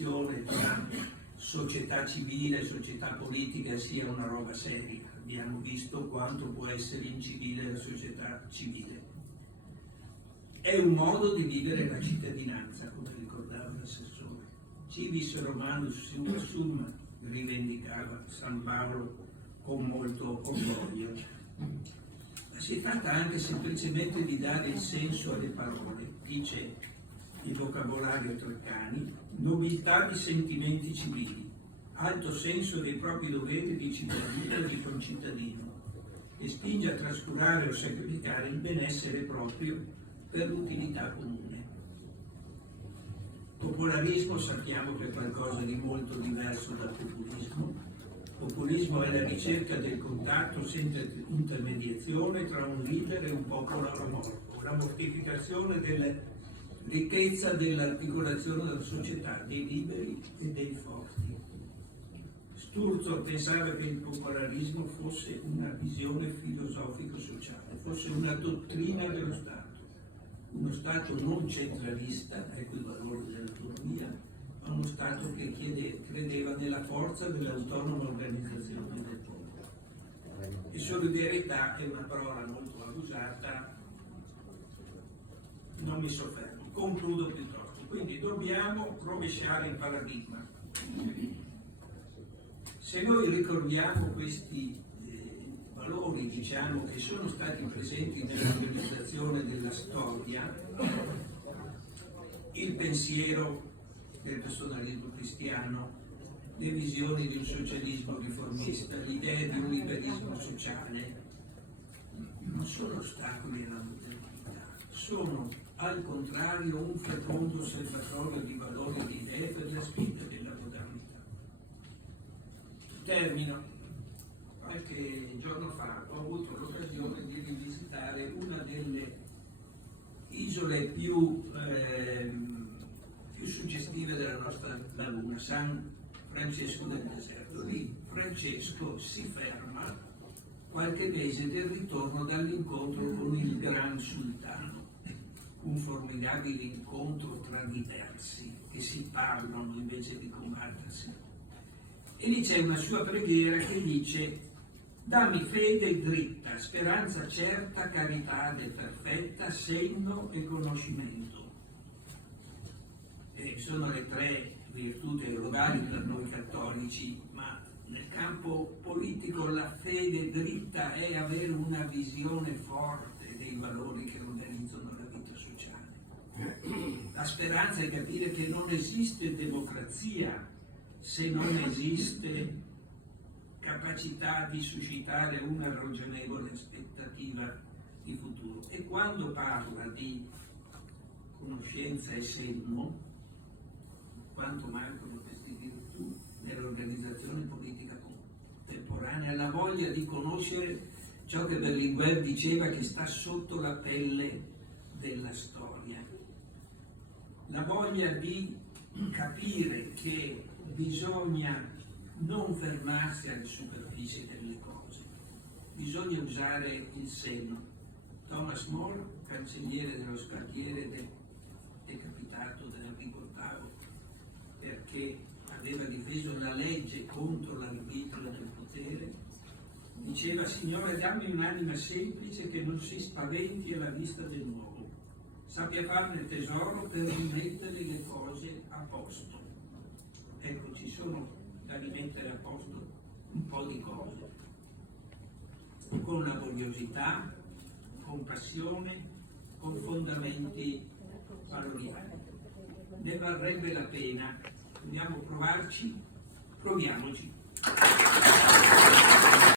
distinzione tra società civile e società politica sia una roba seria. Abbiamo visto quanto può essere incivile la società civile. È un modo di vivere la cittadinanza, come ricordava l'assessore. Civis Romanus sum, rivendicava San Paolo con molto orgoglio. Si tratta anche semplicemente di dare il senso alle parole, dice il vocabolario Treccani, nobiltà di sentimenti civili, alto senso dei propri doveri di cittadino e di concittadino, e spinge a trascurare o sacrificare il benessere proprio per l'utilità comune. Popolarismo sappiamo che è qualcosa di molto diverso dal populismo. Populismo è la ricerca del contatto senza intermediazione tra un leader e un popolo amorfo, la mortificazione della ricchezza dell'articolazione della società, dei liberi e dei forti. Sturzo pensava che il popolarismo fosse una visione filosofico-sociale, fosse una dottrina dello Stato. Uno Stato non centralista, ecco il valore dell'autonomia, ma uno Stato che credeva nella forza dell'autonoma organizzazione del popolo. E solidarietà è una parola molto abusata, non mi soffermo, concludo piuttosto. Quindi dobbiamo rovesciare il paradigma. Se noi ricordiamo questi valori, diciamo, che sono stati presenti nell'organizzazione della storia, il pensiero del personalismo cristiano, le visioni di un socialismo riformista, l'idea di un liberismo sociale, non sono ostacoli alla modernità, sono al contrario un fecondo osservatorio di valori e di idee per la spinta della modernità. Termino. Qualche giorno fa ho avuto l'occasione di rivisitare una delle isole più suggestive della nostra laguna, San Francesco del Deserto. Lì Francesco si ferma qualche mese del ritorno dall'incontro con il Gran Sultano, un formidabile incontro tra diversi che si parlano invece di combattersi. E lì c'è una sua preghiera che dice: dammi fede dritta, speranza certa, carità perfetta, senno e conoscimento. Sono le tre virtù teologali per noi cattolici, ma nel campo politico la fede dritta è avere una visione forte dei valori che organizzano la vita sociale. La speranza è capire che non esiste democrazia se non esiste capacità di suscitare una ragionevole aspettativa di futuro. E quando parla di conoscenza e senno, quanto mancano queste virtù nell'organizzazione politica contemporanea, la voglia di conoscere ciò che Berlinguer diceva che sta sotto la pelle della storia, la voglia di capire che bisogna non fermarsi alle superfici delle cose, bisogna usare il senno. Thomas More, cancelliere dello scartiere decapitato dell'Enrico VIII, perché aveva difeso la legge contro l'arbitrio del potere, diceva: Signore, dammi un'anima semplice che non si spaventi alla vista del nuovo, sappia farne tesoro per rimettere le cose a posto. Ecco, ci sono da rimettere a posto un po' di cose, con laboriosità, con passione, con fondamenti valoriali. Ne varrebbe la pena. Vogliamo provarci? Proviamoci.